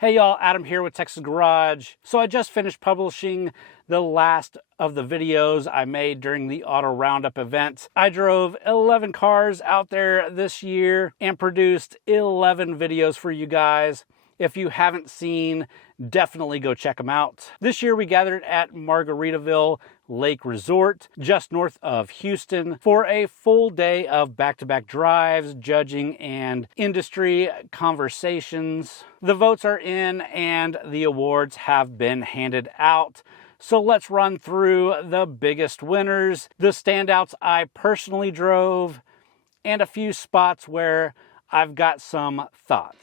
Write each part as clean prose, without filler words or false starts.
Hey y'all, Adam here with Texas Garage. So I just finished publishing the last of the videos I made during the Auto Roundup event. I drove 11 cars out there this year and produced 11 videos for you guys. If you haven't seen, definitely go check them out. This year we gathered at Margaritaville Lake Resort, just north of Houston, for a full day of back-to-back drives, judging, and industry conversations. The votes are in and the awards have been handed out. So let's run through the biggest winners, the standouts I personally drove, and a few spots where I've got some thoughts.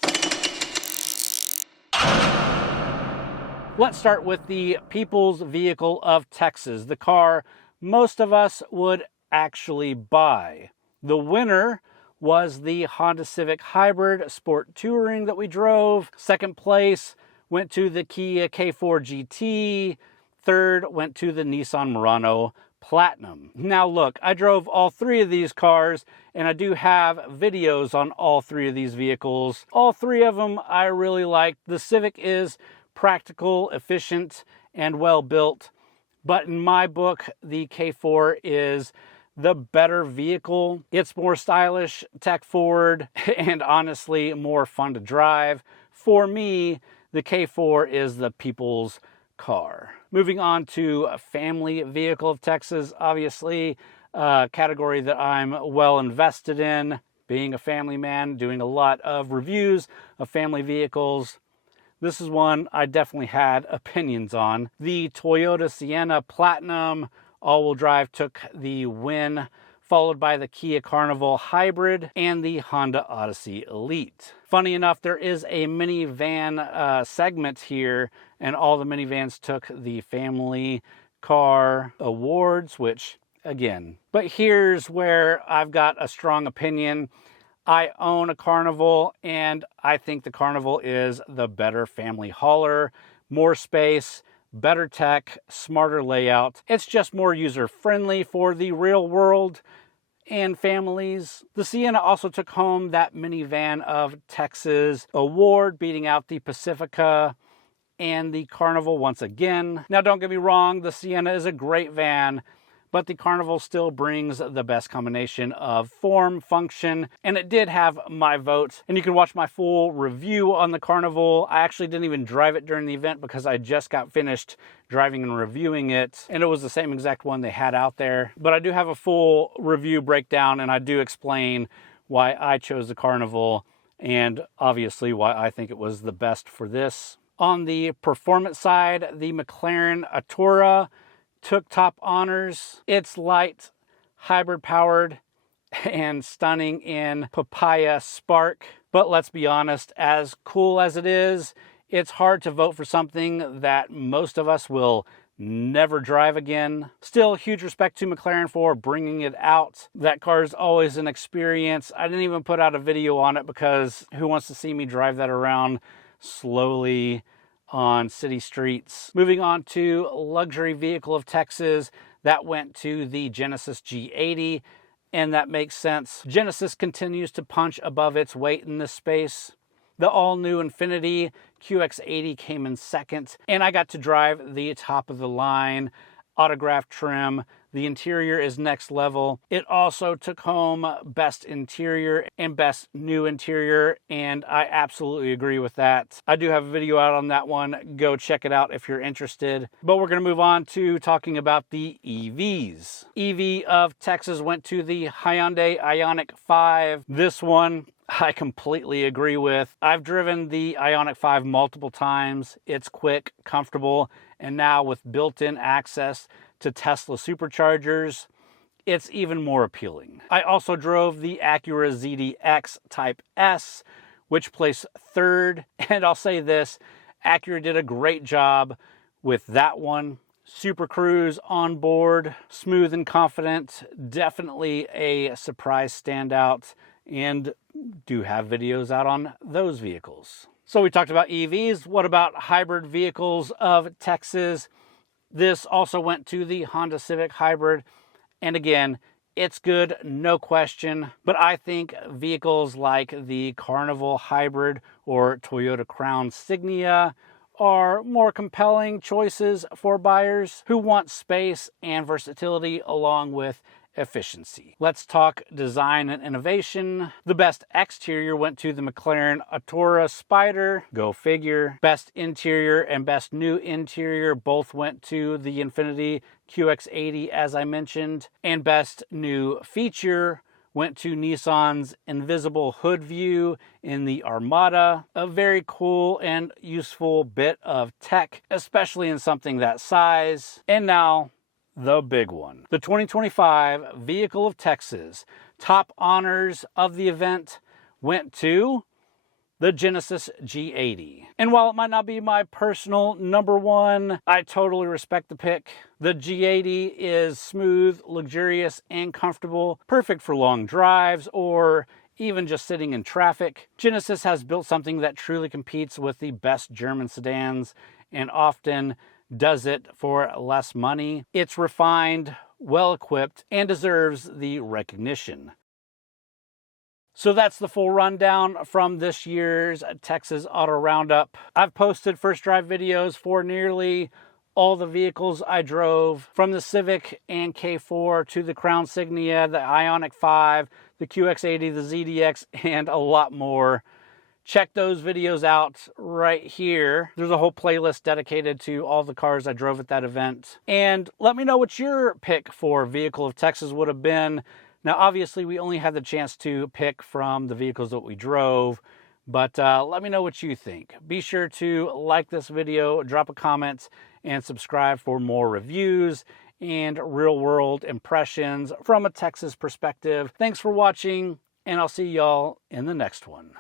Let's start with the people's vehicle of Texas, the car most of us would actually buy. The winner was the Honda Civic Hybrid Sport Touring that we drove. Second place went to the Kia K4 GT. Third went to the Nissan Murano Platinum. Now look, I drove all three of these cars and I do have videos on all three of these vehicles. All three of them I really liked. The Civic is practical, efficient, and well built, but in my book the K4 is the better vehicle. It's more stylish, tech forward, and honestly more fun to drive. For me, the K4 is the people's car. Moving on to a family vehicle of Texas, obviously a category that I'm well invested in, being a family man, doing a lot of reviews of family vehicles. This is one I definitely had opinions on. The Toyota Sienna Platinum all-wheel drive took the win, followed by the Kia Carnival Hybrid and the Honda Odyssey Elite. Funny enough, there is a minivan segment here, and all the minivans took the family car awards, which again, but here's where I've got a strong opinion. I own a Carnival, and I think the Carnival is the better family hauler. More space, better tech, smarter layout. It's just more user-friendly for the real world and families. The Sienna also took home that minivan of Texas award, beating out the Pacifica and the Carnival once again. Now, don't get me wrong, the Sienna is a great van, but the Carnival still brings the best combination of form, function, and it did have my vote. And you can watch my full review on the Carnival. I actually didn't even drive it during the event because I just got finished driving and reviewing it, and it was the same exact one they had out there. But I do have a full review breakdown, and I do explain why I chose the Carnival and obviously why I think it was the best for this. On the performance side, the McLaren Artura took top honors. It's light, hybrid powered, and stunning in Papaya Spark. But let's be honest, as cool as it is, it's hard to vote for something that most of us will never drive again. Still, huge respect to McLaren for bringing it out. That car is always an experience. I didn't even put out a video on it because who wants to see me drive that around slowly on city streets. Moving on to luxury vehicle of Texas, that went to the Genesis G80, and that makes sense. Genesis continues to punch above its weight in this space. The all-new Infiniti QX80 came in second, and I got to drive the top of the line autograph trim. The interior is next level. It also took home best interior and best new interior, and I absolutely agree with that. I do have a video out on that one. Go check it out if you're interested. But we're going to move on to talking about the EVs. EV of Texas went to the Hyundai Ioniq 5. This one I completely agree with. I've driven the Ioniq 5 multiple times. It's quick, comfortable, and now with built-in access to Tesla superchargers, it's even more appealing. I also drove the Acura ZDX Type S, which placed third. And I'll say this, Acura did a great job with that one. Super Cruise on board, smooth and confident, definitely a surprise standout, and do have videos out on those vehicles. So we talked about EVs. What about hybrid vehicles of Texas? This also went to the Honda Civic Hybrid. And again, It's good, no question, but I think vehicles like the Carnival Hybrid or Toyota Crown Signia are more compelling choices for buyers who want space and versatility along with efficiency. Let's talk design and innovation. The best exterior went to the McLaren Artura Spider, go figure. Best interior and best new interior both went to the Infiniti QX80, as I mentioned. And best new feature went to Nissan's invisible hood view in the Armada. A very cool and useful bit of tech, especially in something that size. And now, the big one. The 2025 Vehicle of Texas. Top honors of the event went to the Genesis G80. And while it might not be my personal number one, I totally respect the pick. The G80 is smooth, luxurious, and comfortable, perfect for long drives or even just sitting in traffic. Genesis has built something that truly competes with the best German sedans and often does it for less money. It's refined, well equipped, and deserves the recognition. So that's the full rundown from this year's Texas Auto Roundup. I've posted first drive videos for nearly all the vehicles I drove, from the Civic and K4 to the Crown Signia, the Ioniq 5, the QX80, the ZDX, and a lot more. Check those videos out right here. There's a whole playlist dedicated to all the cars I drove at that event. And let me know what your pick for Vehicle of Texas would have been. Now, obviously, we only had the chance to pick from the vehicles that we drove, but let me know what you think. Be sure to like this video, drop a comment, and subscribe for more reviews and real-world impressions from a Texas perspective. Thanks for watching, and I'll see y'all in the next one.